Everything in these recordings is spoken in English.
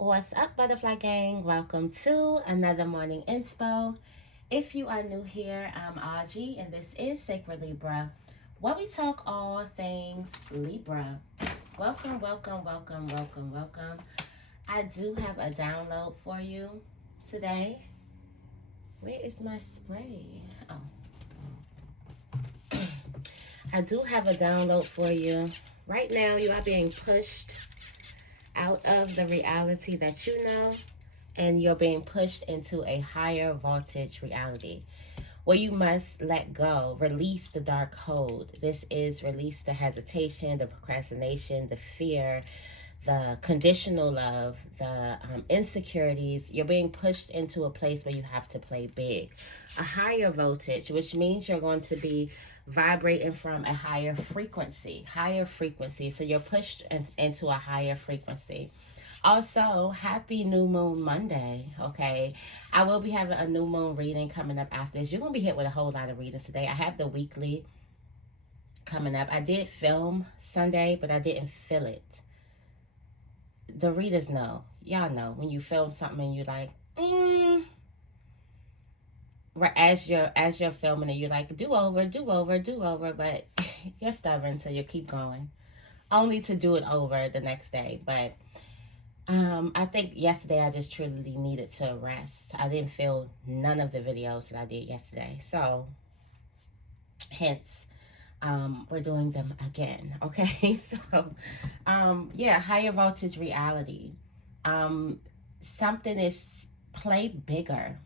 What's up, Butterfly Gang? Welcome to another morning inspo. If you are new here, I'm Auji, and this is Sacred Libra, where we talk all things Libra. Welcome, welcome, welcome, welcome, welcome. I do have a download for you today. Where is my spray? Oh, I do have a download for you. Right now, you are being pushed out of the reality that you know, and you're being pushed into a higher voltage reality where you must let go, release the dark hold. This is release the hesitation, the procrastination, the fear, the conditional love, the insecurities. You're being pushed into a place where you have to play big. A higher voltage, which means you're going to be vibrating from a higher frequency. Higher frequency. So you're pushed into a higher frequency. Also, happy new moon Monday. Okay, I will be having a new moon reading coming up after this. You're gonna be hit with a whole lot of readings today. I have the weekly coming up. I did film Sunday, but I didn't feel it. The readers know. Y'all know when you film something and you're like, right as you're filming it, you're like, do over, do over, do over, but you're stubborn, so you keep going, only to do it over the next day. But I think yesterday I just truly needed to rest. I didn't feel none of the videos that I did yesterday. So, hence, we're doing them again. Okay. So, yeah, higher voltage reality. Something is play bigger.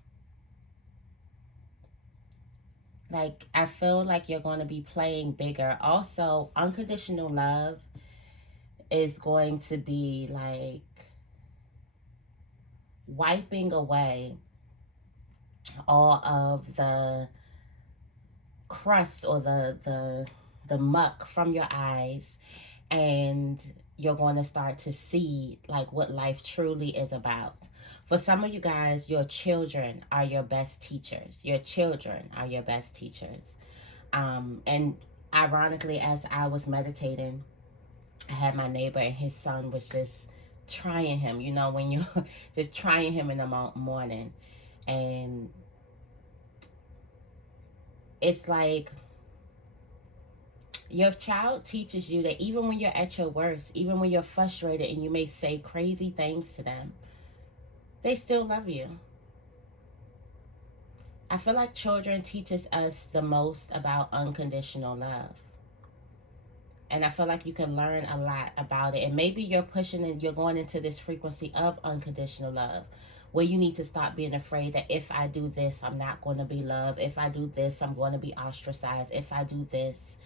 Like, I feel like you're going to be playing bigger. Also, unconditional love is going to be like wiping away all of the crust or the muck from your eyes, and you're going to start to see like what life truly is about. For some of you guys, your children are your best teachers. Your children are your best teachers. And ironically, as I was meditating, I had my neighbor and his son was just trying him, you know, when you're just trying him in the morning. And it's like your child teaches you that even when you're at your worst, even when you're frustrated and you may say crazy things to them, they still love you. I feel like children teaches us the most about unconditional love. And I feel like you can learn a lot about it. And maybe you're pushing and you're going into this frequency of unconditional love where you need to stop being afraid that if I do this, I'm not going to be loved. If I do this, I'm going to be ostracized. If I do this.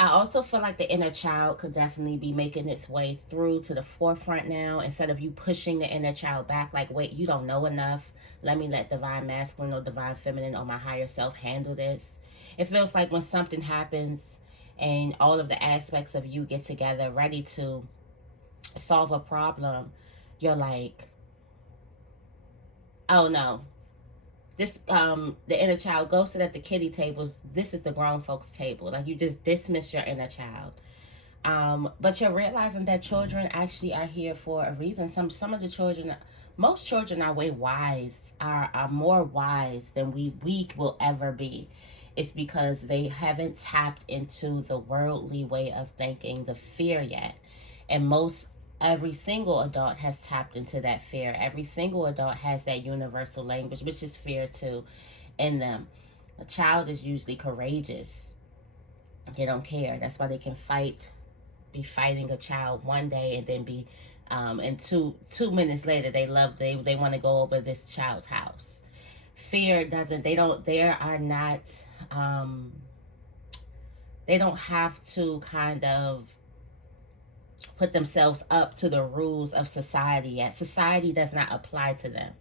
I also feel like the inner child could definitely be making its way through to the forefront now, instead of you pushing the inner child back like, wait, you don't know enough. Let me let divine masculine or divine feminine or my higher self handle this. It feels like when something happens and all of the aspects of you get together ready to solve a problem, you're like, oh no, this the inner child, go sit at the kiddie tables, this is the grown folks table. Like, you just dismiss your inner child. But you're realizing that children actually are here for a reason. Some of the children, most children are way wise, are more wise than we will ever be. It's because they haven't tapped into the worldly way of thinking, the fear yet. And every single adult has tapped into that fear. Every single adult has that universal language, which is fear too, in them. A child is usually courageous. They don't care. That's why they can be fighting a child one day and then be and two minutes later they want to go over this child's house. Fear doesn't, they don't, they are not, they don't have to kind of put themselves up to the rules of society yet. Society does not apply to them,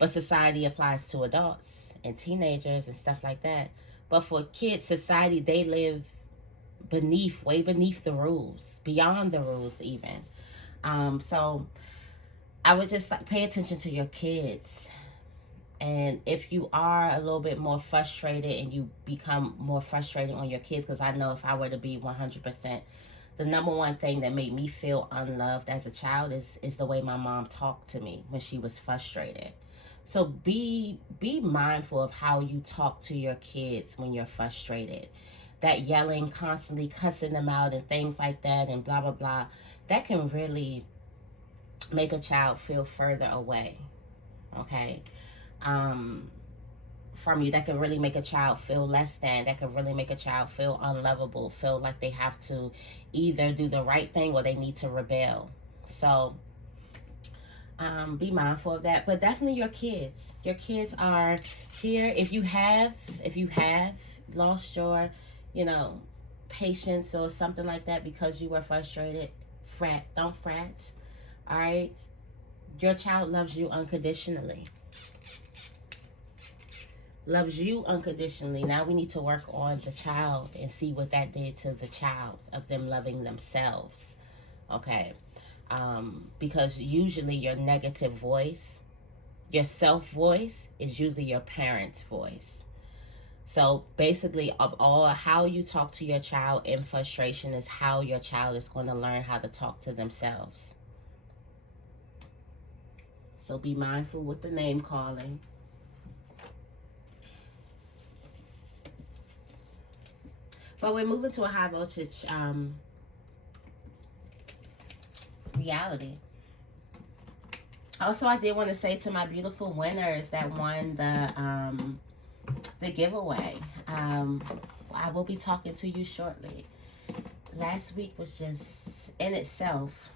but society applies to adults and teenagers and stuff like that. But for kids, society, they live way beneath the rules, beyond the rules even. So I would just like pay attention to your kids. And if you are a little bit more frustrated and you become more frustrated on your kids, because I know if I were to be 100% the number one thing that made me feel unloved as a child is the way my mom talked to me when she was frustrated. So be mindful of how you talk to your kids when you're frustrated. That yelling, constantly cussing them out and things like that and blah blah blah, that can really make a child feel further away. Okay? From you. That can really make a child feel less than. That can really make a child feel unlovable, feel like they have to either do the right thing or they need to rebel. So be mindful of that. But definitely your kids are here. If you have lost your, you know, patience or something like that because you were frustrated, don't fret. All right, your child loves you unconditionally. Loves you unconditionally. Now we need to work on the child and see what that did to the child, of them loving themselves. Okay? Because usually your negative voice, your self voice, is usually your parent's voice. So basically, of all, how you talk to your child in frustration is how your child is going to learn how to talk to themselves. So be mindful with the name calling. But we're moving to a high voltage reality. Also, I did want to say to my beautiful winners that won the giveaway, I will be talking to you shortly. Last week was just in itself.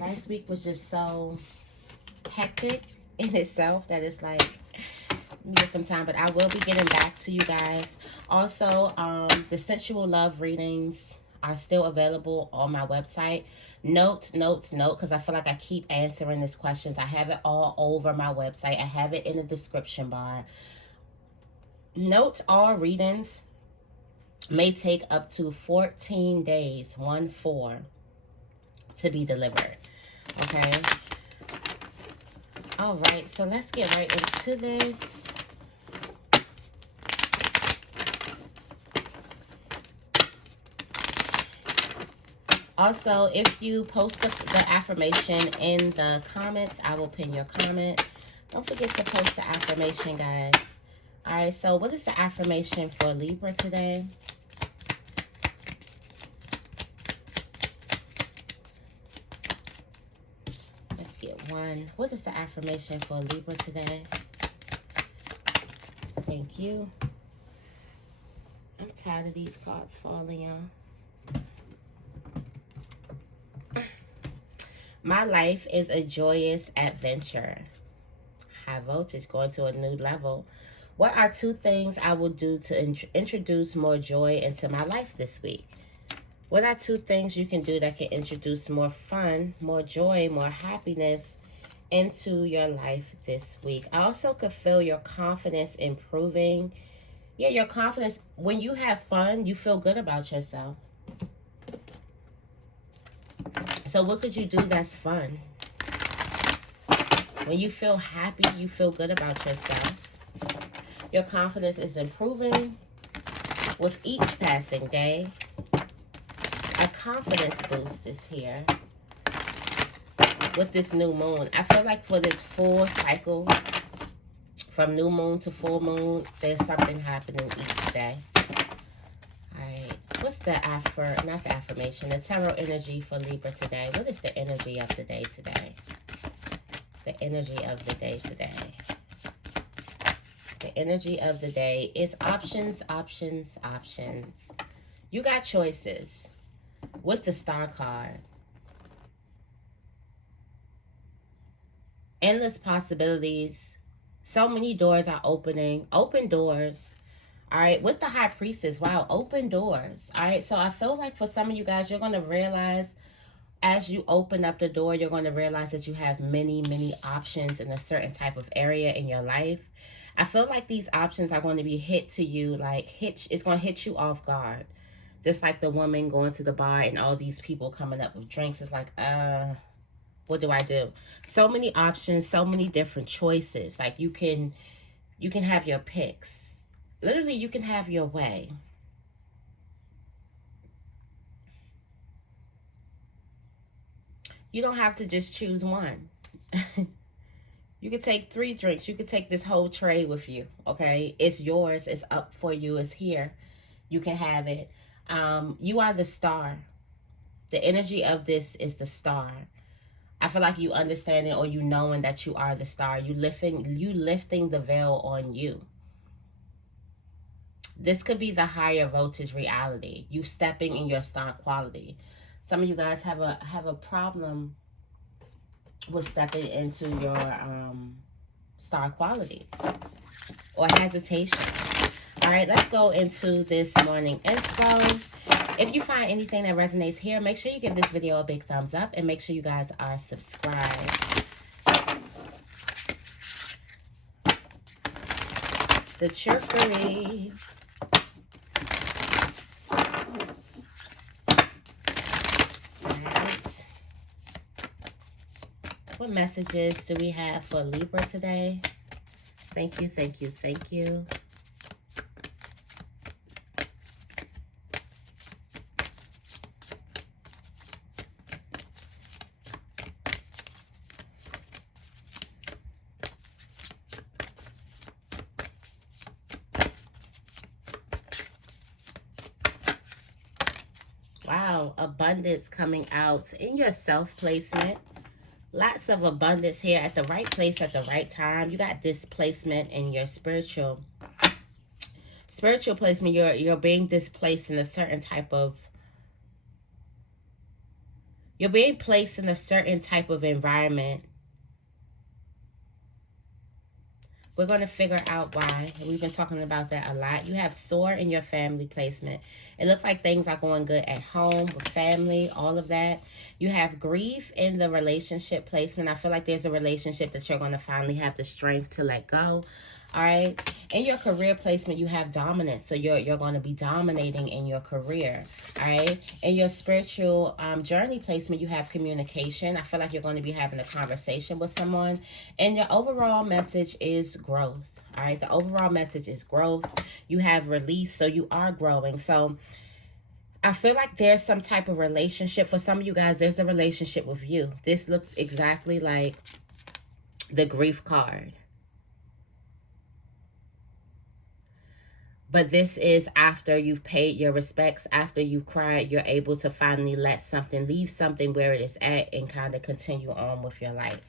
Last week was just so hectic in itself that it's like, get some time, but I will be getting back to you guys. Also, the sensual love readings are still available on my website. Note, because I feel like I keep answering these questions. I have it all over my website. I have it in the description bar. Note, all readings may take up to 14 days, 1-4, to be delivered. Okay? All right, so let's get right into this. Also, if you post the affirmation in the comments, I will pin your comment. Don't forget to post the affirmation, guys. All right, so what is the affirmation for Libra today? Let's get one. What is the affirmation for Libra today? Thank you. I'm tired of these cards falling, y'all. My life is a joyous adventure. High voltage, going to a new level. What are 2 things I will do to introduce more joy into my life this week? What are 2 things you can do that can introduce more fun, more joy, more happiness into your life this week? I also could feel your confidence improving. Yeah, your confidence. When you have fun, you feel good about yourself. So what could you do that's fun? When you feel happy, you feel good about yourself. Your confidence is improving with each passing day. A confidence boost is here with this new moon. I feel like for this full cycle, from new moon to full moon, there's something happening each day. What's the not the affirmation, the tarot energy for Libra today? What is the energy of the day today? The energy of the day today. The energy of the day is options, options, options. You got choices with the Star card. Endless possibilities. So many doors are opening. Open doors. All right, with the High Priestess, wow, open doors. All right, so I feel like for some of you guys, you're going to realize as you open up the door, you're going to realize that you have many, many options in a certain type of area in your life. I feel like these options are going to be hit to you, like it's going to hit you off guard. Just like the woman going to the bar and all these people coming up with drinks. It's like, what do I do? So many options, so many different choices. Like you can have your picks. Literally, you can have your way. You don't have to just choose one. You could take 3 drinks. You could take this whole tray with you, okay? It's yours. It's up for you. It's here. You can have it. You are the star. The energy of this is the star. I feel like you understanding or you knowing that you are the star. You lifting the veil on you. This could be the higher voltage reality. You stepping in your star quality. Some of you guys have a problem with stepping into your star quality or hesitation. All right, let's go into this morning info. If you find anything that resonates here, make sure you give this video a big thumbs up and make sure you guys are subscribed. The trickery. Alright. What messages do we have for Libra today? Thank you, thank you, thank you. Wow, abundance coming out in your self-placement. Lots of abundance here at the right place at the right time. You got displacement in your spiritual placement. You're being displaced in a certain type of, you're being placed in a certain type of environment. We're going to figure out why. We've been talking about that a lot. You have soar in your family placement. It looks like things are going good at home, with family, all of that. You have grief in the relationship placement. I feel like there's a relationship that you're going to finally have the strength to let go. All right. In your career placement, you have dominance. So you're going to be dominating in your career. All right. In your spiritual journey placement, you have communication. I feel like you're going to be having a conversation with someone. And your overall message is growth. All right. The overall message is growth. You have release. So you are growing. So I feel like there's some type of relationship. For some of you guys, there's a relationship with you. This looks exactly like the grief card. But this is after you've paid your respects, after you've cried, you're able to finally let something, leave something where it is at and kind of continue on with your life.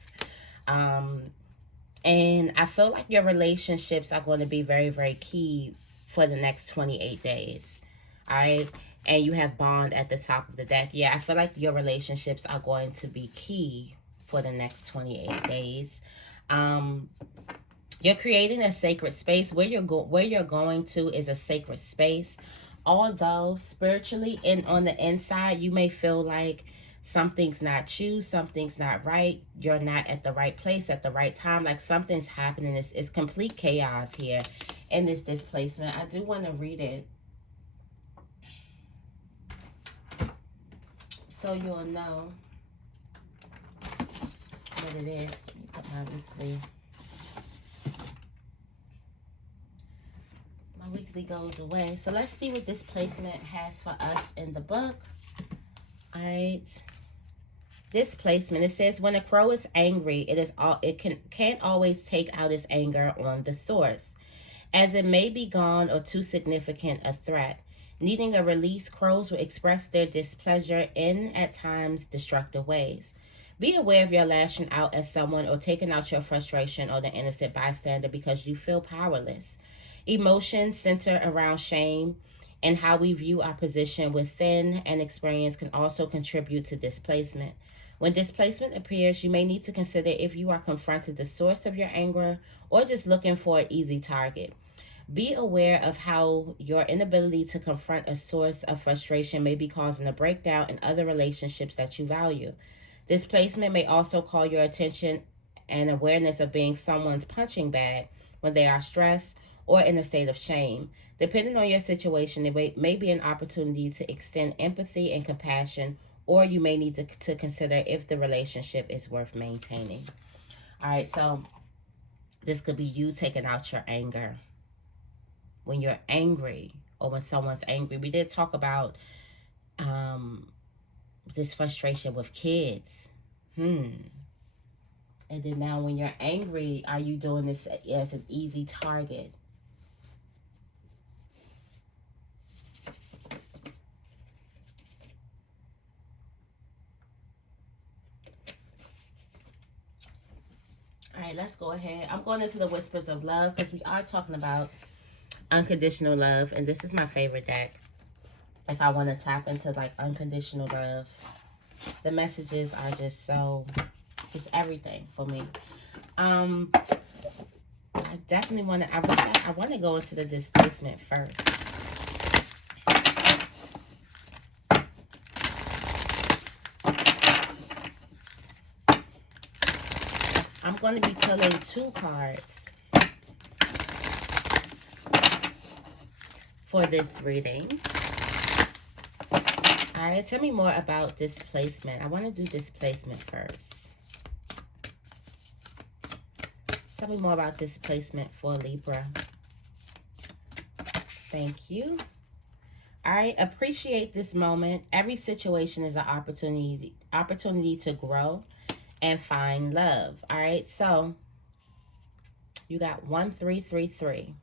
And I feel like your relationships are going to be very, very key for the next 28 days. All right. And you have bond at the top of the deck. Yeah, I feel like your relationships are going to be key for the next 28 days. You're creating a sacred space. Where you're going to is a sacred space. Although spiritually and on the inside, you may feel like something's not you, something's not right. You're not at the right place at the right time. Like something's happening. It's complete chaos here in this displacement. I do want to read it so you'll know what it is. Let me put my weekly. My weekly goes away. So let's see what this placement has for us in the book. All right. This placement, it says, when a crow is angry, can't always take out its anger on the source, as it may be gone or too significant a threat. Needing a release, crows will express their displeasure in, at times, destructive ways. Be aware of your lashing out at someone or taking out your frustration on the innocent bystander because you feel powerless. Emotions center around shame, and how we view our position within an experience can also contribute to displacement. When displacement appears, you may need to consider if you are confronting the source of your anger or just looking for an easy target. Be aware of how your inability to confront a source of frustration may be causing a breakdown in other relationships that you value. Displacement may also call your attention and awareness of being someone's punching bag when they are stressed or in a state of shame. Depending on your situation, it may be an opportunity to extend empathy and compassion, or you may need to consider if the relationship is worth maintaining. All right, so this could be you taking out your anger. When you're angry or when someone's angry. We did talk about this frustration with kids. And then now when you're angry, are you doing this as an easy target? All right, let's go ahead. I'm going into the Whispers of Love because we are talking about unconditional love. And this is my favorite deck. If I want to tap into like unconditional love, the messages are just so, just everything for me. I definitely want to, I want to go into the displacement first. I'm going to be pulling 2 cards for this reading. All right, tell me more about displacement. I want to do displacement first. Tell me more about displacement for Libra. Thank you. All right, appreciate this moment. Every situation is an opportunity to grow and find love. All right, so you got 1333.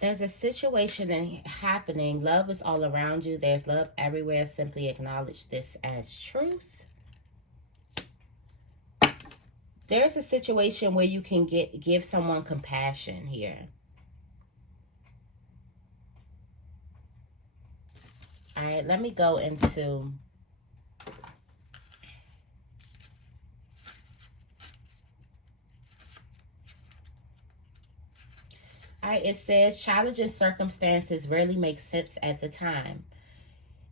There's a situation happening. Love is all around you. There's love everywhere. Simply acknowledge this as truth. There's a situation where you can give someone compassion here. All right, let me go into... All right, it says, challenging circumstances rarely make sense at the time.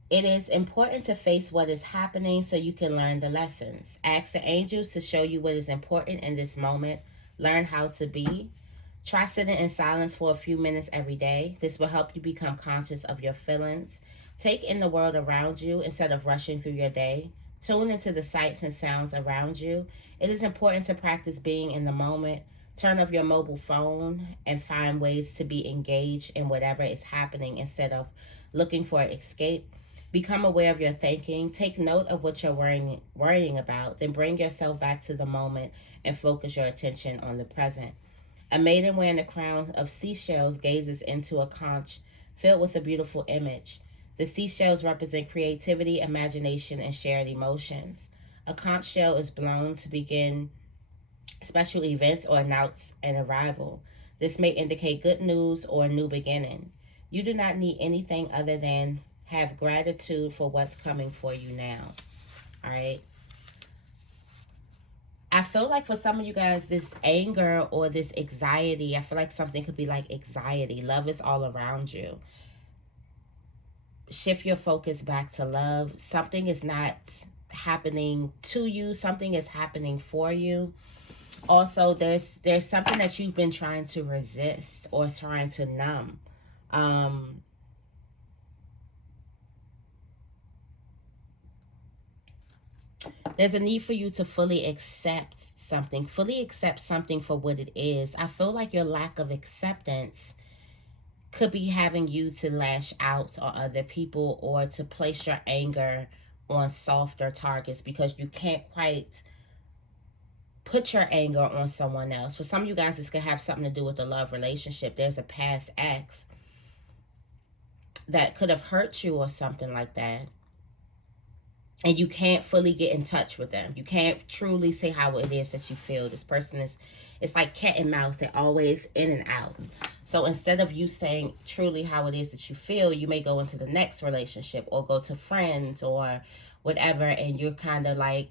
It is important to face what is happening so you can learn the lessons. Ask the angels to show you what is important in this moment. Learn how to be. Try sitting in silence for a few minutes every day. This will help you become conscious of your feelings. Take in the world around you instead of rushing through your day. Tune into the sights and sounds around you. It is important to practice being in the moment. Turn off your mobile phone and find ways to be engaged in whatever is happening instead of looking for escape. Become aware of your thinking. Take note of what you're worrying about. Then bring yourself back to the moment and focus your attention on the present. A maiden wearing a crown of seashells gazes into a conch filled with a beautiful image. The seashells represent creativity, imagination, and shared emotions. A conch shell is blown to begin special events or announce an arrival. This may indicate good news or a new beginning. You do not need anything other than have gratitude for what's coming for you now. All right. I feel like for some of you guys, this anger or this anxiety, I feel like something could be like anxiety. Love is all around you. Shift your focus back to love. Something is not happening to you. Something is happening for you. Also, there's something that you've been trying to resist or trying to numb. There's a need for you to fully accept something for what it is. I feel like your lack of acceptance could be having you to lash out on other people or to place your anger on softer targets because you can't quite put your anger on someone else. For some of you guys, this could have something to do with a love relationship. There's a past ex that could have hurt you or something like that. And you can't fully get in touch with them. You can't truly say how it is that you feel. This person is, it's like cat and mouse. They're always in and out. So instead of you saying truly how it is that you feel, you may go into the next relationship or go to friends or whatever. And you're kind of like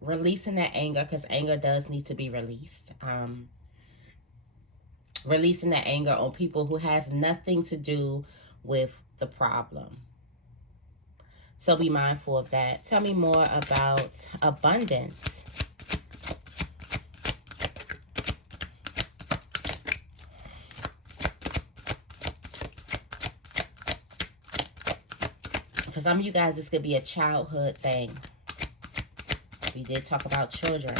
releasing that anger, because anger does need to be released. Releasing that anger on people who have nothing to do with the problem. So be mindful of that. Tell me more about abundance. For some of you guys, this could be a childhood thing. We did talk about children.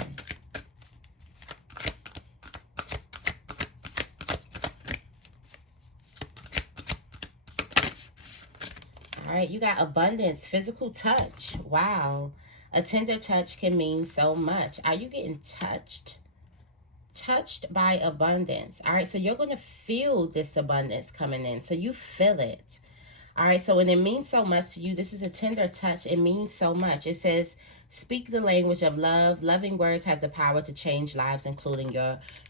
All right, you got abundance, physical touch. Wow. A tender touch can mean so much. Are you getting touched? Touched by abundance. All right, so you're going to feel this abundance coming in. So you feel it. All right, so when it means so much to you, this is a tender touch. It means so much. It says, speak the language of love. Loving words have the power to change lives, including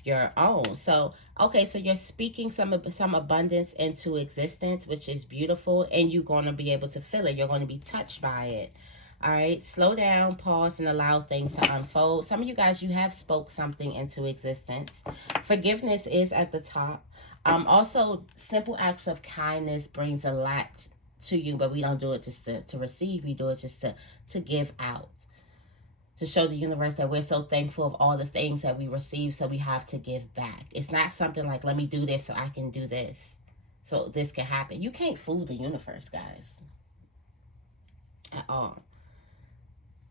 your own. So, okay, so you're speaking some abundance into existence, which is beautiful, and you're going to be able to feel it. You're going to be touched by it. All right, slow down, pause, and allow things to unfold. Some of you guys, you have spoke something into existence. Forgiveness is at the top. Also, simple acts of kindness brings a lot to you, but we don't do it just to receive. We do it just to give out, to show the universe that we're so thankful of all the things that we receive, so we have to give back. It's not something like, let me do this so I can do this, so this can happen. You can't fool the universe, guys, at all.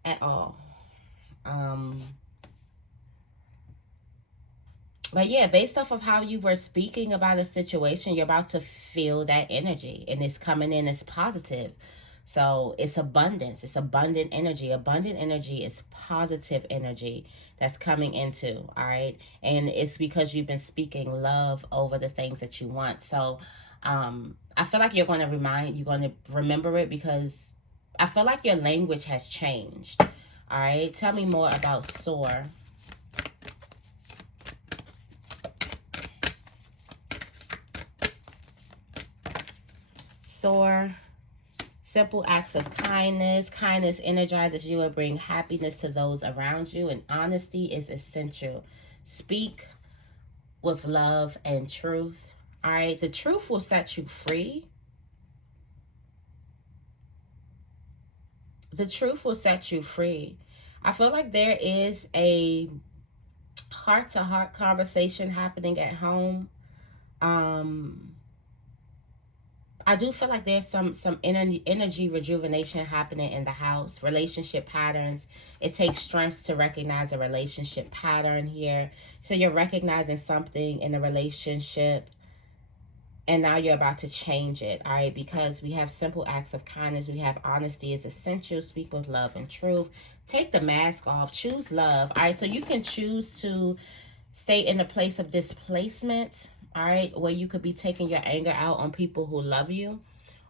At all. But yeah, based off of how you were speaking about a situation, you're about to feel that energy, and it's coming in as positive. So it's abundance. It's abundant energy. Abundant energy is positive energy that's coming into, all right? And it's because you've been speaking love over the things that you want. So I feel like you're going to remember it, because I feel like your language has changed. All right, tell me more about soar. Soar, simple acts of kindness. Kindness energizes you and brings happiness to those around you, and honesty is essential. Speak with love and truth. All right, the truth will set you free. The truth will set you free. I feel like there is a heart-to-heart conversation happening at home. I do feel like there's some energy rejuvenation happening in the house. Relationship patterns. It takes strength to recognize a relationship pattern here. So you're recognizing something in a relationship, and now you're about to change it, all right? Because we have simple acts of kindness. We have honesty is essential. Speak with love and truth. Take the mask off. Choose love, all right? So you can choose to stay in a place of displacement, all right, where you could be taking your anger out on people who love you.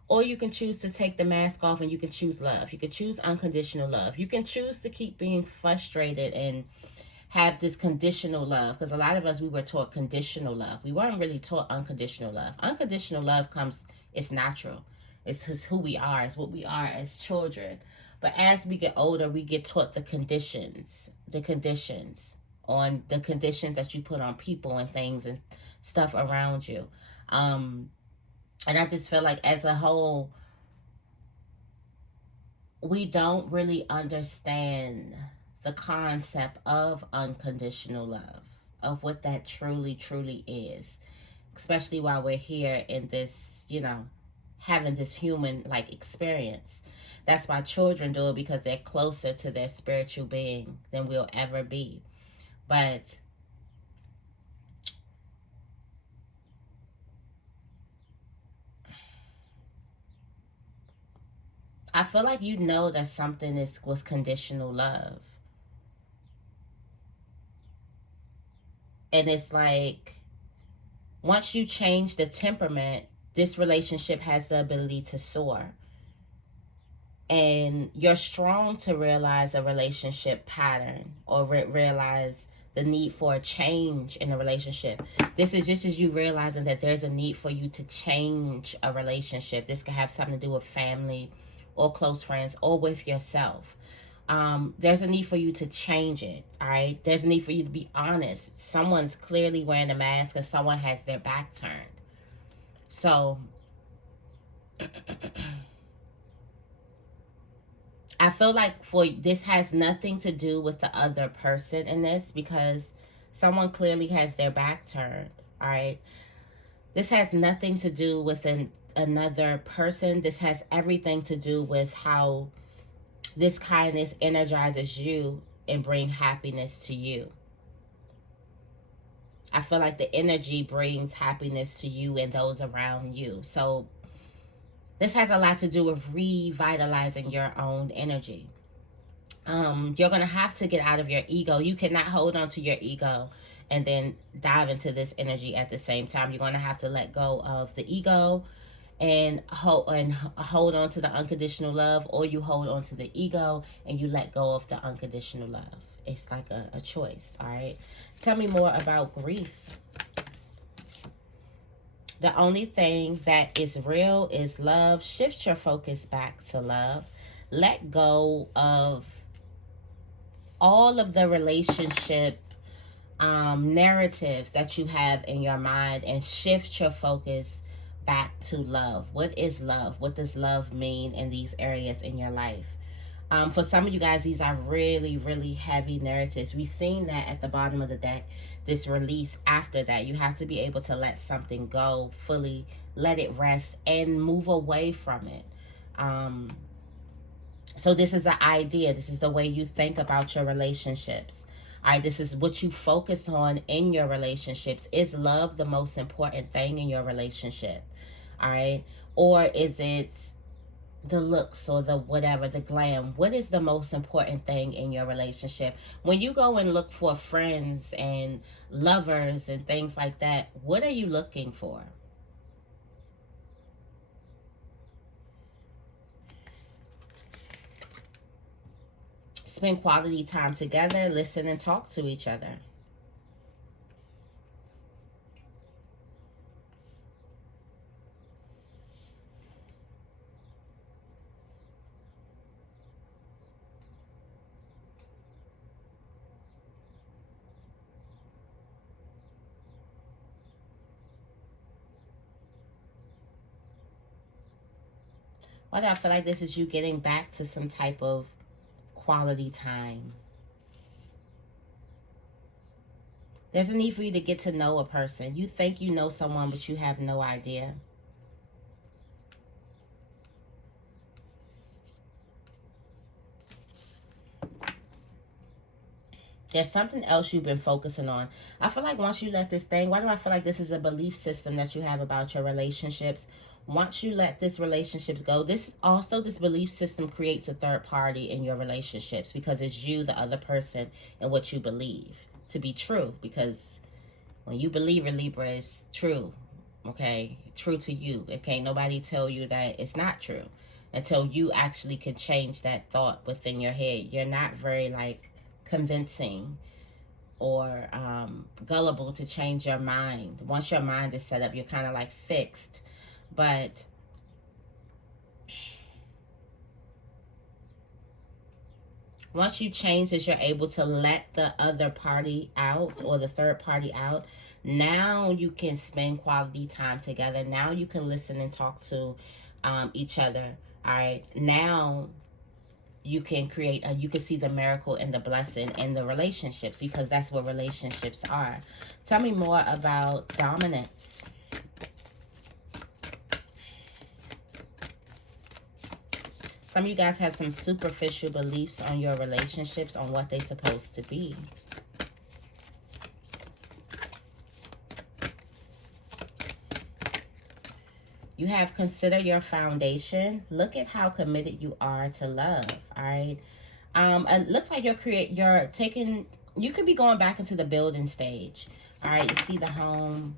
Or you can choose to take the mask off and you can choose love. You can choose unconditional love. You can choose to keep being frustrated and have this conditional love, because a lot of us, we were taught conditional love. We weren't really taught unconditional love. Unconditional love comes, it's natural. It's just who we are. It's what we are as children. But as we get older, we get taught the conditions on the conditions that you put on people and things and stuff around you. And I just feel like as a whole, we don't really understand the concept of unconditional love, of what that truly, truly is, especially while we're here in this, having this human like experience. That's why children do it, because they're closer to their spiritual being than we'll ever be. But I feel like that something was conditional love. And it's like, once you change the temperament, this relationship has the ability to soar. And you're strong to realize a relationship pattern, or realize the need for a change in a relationship. This is just as you realizing that there's a need for you to change a relationship. This could have something to do with family or close friends or with yourself. There's a need for you to change it, all right? There's a need for you to be honest. Someone's clearly wearing a mask and someone has their back turned. So I feel like this has nothing to do with the other person in this, because someone clearly has their back turned, all right? This has nothing to do with another person. This has everything to do with how this kindness energizes you and bring happiness to you. I feel like the energy brings happiness to you and those around you. So this has a lot to do with revitalizing your own energy. You're going to have to get out of your ego. You cannot hold on to your ego and then dive into this energy at the same time. You're going to have to let go of the ego and hold on to the unconditional love, or you hold on to the ego and you let go of the unconditional love. It's like a choice. All right. Tell me more about grief. The only thing that is real is love. Shift your focus back to love. Let go of all of the relationship narratives that you have in your mind and shift your focus back to love. What is love? What does love mean in these areas in your life? For some of you guys, these are really, really heavy narratives. We've seen that at the bottom of the deck, this release. After that, you have to be able to let something go fully, let it rest, and move away from it. So this is the idea. This is the way you think about your relationships. All right, this is what you focus on in your relationships. Is love the most important thing in your relationship? All right, or is it the looks or the whatever, the glam? What is the most important thing in your relationship? When you go and look for friends and lovers and things like that, what are you looking for? Spend quality time together, listen and talk to each other. Why do I feel like this is you getting back to some type of quality time? There's a need for you to get to know a person. You think you know someone, but you have no idea. There's something else you've been focusing on. I feel like once you let this thing, why do I feel like this is a belief system that you have about your relationships? Once you let this relationships go, this belief system creates a third party in your relationships, because it's you, the other person, and what you believe to be true. Because when you believe in Libra, it's true. Okay, true to you. It can't nobody tell you that it's not true until you actually can change that thought within your head. You're not very convincing or gullible to change your mind. Once your mind is set up, you're kind of fixed. But once you change this, you're able to let the other party out, or the third party out. Now you can spend quality time together. Now you can listen and talk to each other. All right. Now you can create, you can see the miracle and the blessing in the relationships, because that's what relationships are. Tell me more about dominance. Some of you guys have some superficial beliefs on your relationships, on what they're supposed to be. You have considered your foundation. Look at how committed you are to love. All right. It looks like you could be going back into the building stage. All right. You see the home.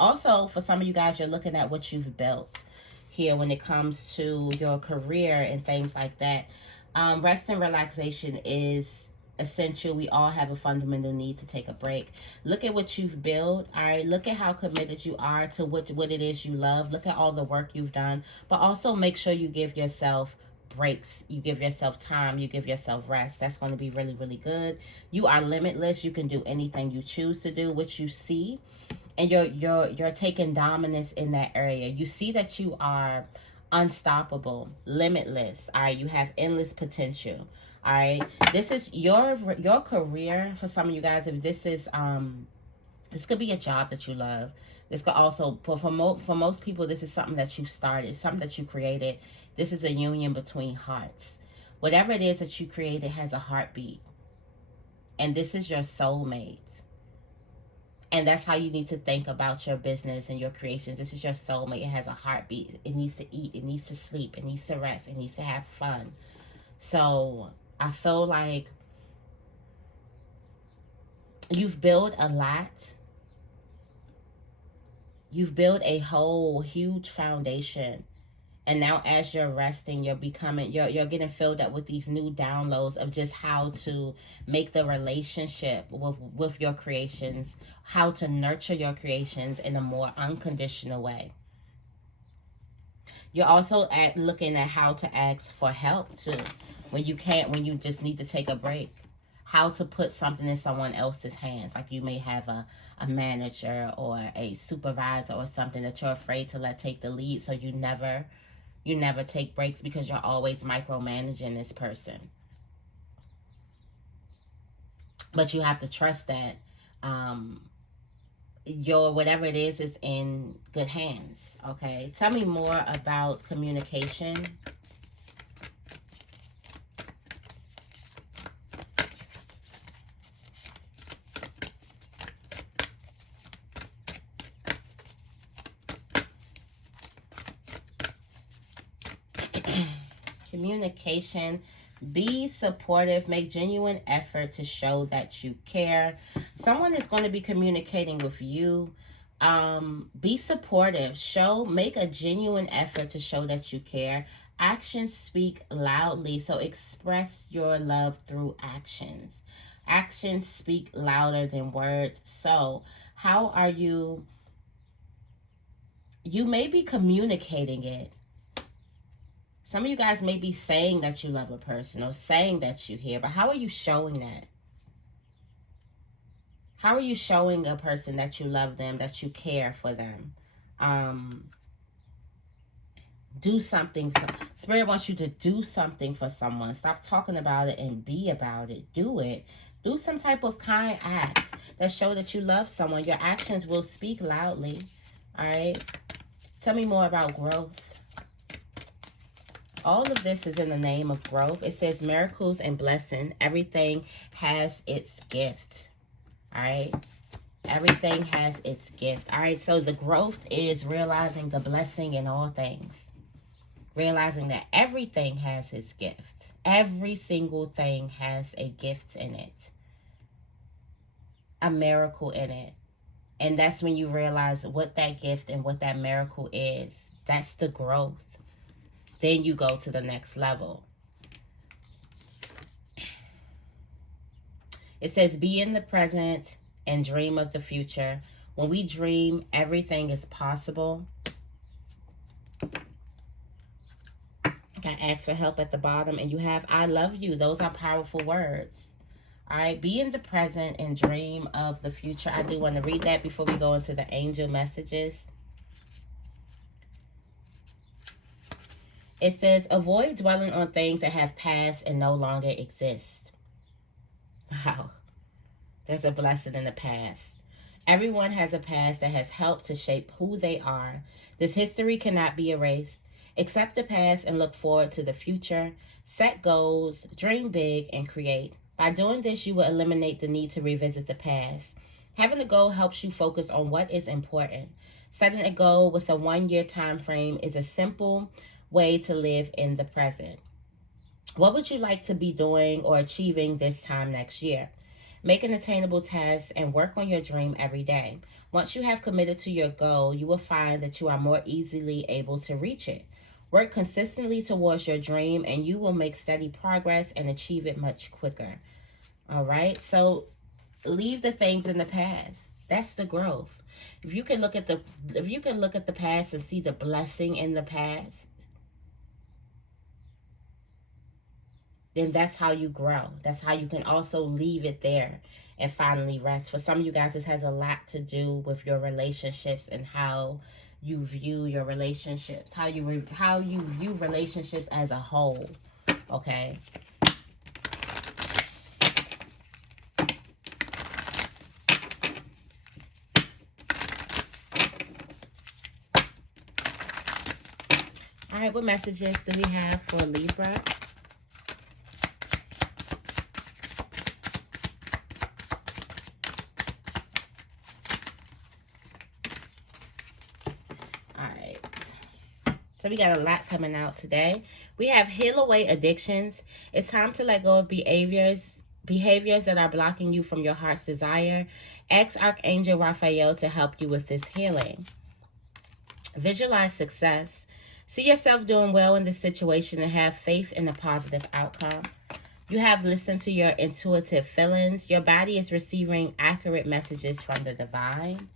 Also, for some of you guys, you're looking at what you've built here when it comes to your career and things like that. Rest and relaxation is essential. We all have a fundamental need to take a break. Look at what you've built. All right. Look at how committed you are to what it is you love. Look at all the work you've done. But also make sure you give yourself breaks. You give yourself time. You give yourself rest. That's going to be really, really good. You are limitless. You can do anything you choose to do, which you see. And you're taking dominance in that area. You see that you are unstoppable, limitless. All right, you have endless potential. All right, this is your career. For some of you guys, if this is this could be a job that you love. This could also, for most people, this is something that you started, something that you created. This is a union between hearts. Whatever it is that you created has a heartbeat. And this is your soulmate. And that's how you need to think about your business and your creations. This is your soulmate. It has a heartbeat. It needs to eat. It needs to sleep. It needs to rest. It needs to have fun. So I feel like you've built a lot. You've built a whole huge foundation. And now as you're resting, you're getting filled up with these new downloads of just how to make the relationship with your creations, how to nurture your creations in a more unconditional way. You're also looking at how to ask for help too. When you just need to take a break. How to put something in someone else's hands. Like you may have a manager or a supervisor or something that you're afraid to let take the lead, so you never take breaks because you're always micromanaging this person. But you have to trust that your whatever it is in good hands. Okay, tell me more about communication. Communication. Be supportive. Make genuine effort to show that you care. Someone is going to be communicating with you. Be supportive. Make a genuine effort to show that you care. Actions speak loudly, so express your love through actions. Actions speak louder than words. So how are you? You may be communicating it. Some of you guys may be saying that you love a person or saying that you care, but how are you showing that? How are you showing a person that you love them, that you care for them? Do something. Spirit wants you to do something for someone. Stop talking about it and be about it. Do it. Do some type of kind act that show that you love someone. Your actions will speak loudly. All right? Tell me more about growth. All of this is in the name of growth. It says miracles and blessing. Everything has its gift. All right. Everything has its gift. All right. So the growth is realizing the blessing in all things. Realizing that everything has its gift. Every single thing has a gift in it. A miracle in it. And that's when you realize what that gift and what that miracle is. That's the growth. Then you go to the next level. It says, be in the present and dream of the future. When we dream, everything is possible. Got ask for help at the bottom. And you have, I love you. Those are powerful words. All right. Be in the present and dream of the future. I do want to read that before we go into the angel messages. It says, avoid dwelling on things that have passed and no longer exist. Wow. There's a blessing in the past. Everyone has a past that has helped to shape who they are. This history cannot be erased. Accept the past and look forward to the future. Set goals, dream big, and create. By doing this, you will eliminate the need to revisit the past. Having a goal helps you focus on what is important. Setting a goal with a 1-year time frame is a simple way to live in the present. What would you like to be doing or achieving this time next year? Make an attainable task and work on your dream every day. Once you have committed to your goal, you will find that you are more easily able to reach it. Work consistently towards your dream and you will make steady progress and achieve it much quicker. All right, so leave the things in the past. That's the growth. If you can look at the past and see the blessing in the past, then that's how you grow. That's how you can also leave it there and finally rest. For some of you guys, this has a lot to do with your relationships and how you view your relationships, how you view relationships as a whole. Okay. All right, what messages do we have for Libra? So we got a lot coming out today. We have heal away addictions. It's time to let go of behaviors that are blocking you from your heart's desire. Ask Archangel Raphael to help you with this healing. Visualize success. See yourself doing well in this situation and have faith in a positive outcome. You have listened to your intuitive feelings. Your body is receiving accurate messages from the divine.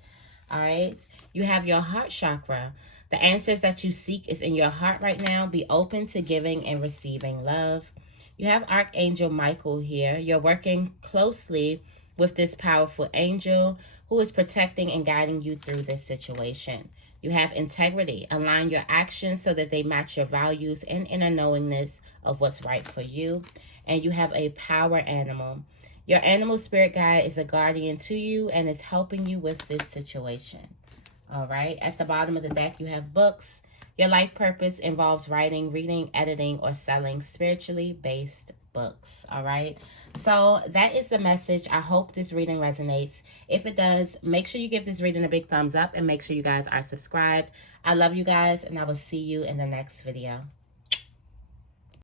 All right. You have your heart chakra. The answers that you seek is in your heart right now. Be open to giving and receiving love. You have Archangel Michael here. You're working closely with this powerful angel who is protecting and guiding you through this situation. You have integrity. Align your actions so that they match your values and inner knowingness of what's right for you. And you have a power animal. Your animal spirit guide is a guardian to you and is helping you with this situation. All right. At the bottom of the deck, you have books. Your life purpose involves writing, reading, editing, or selling spiritually based books. All right. So that is the message. I hope this reading resonates. If it does, make sure you give this reading a big thumbs up and make sure you guys are subscribed. I love you guys, and I will see you in the next video.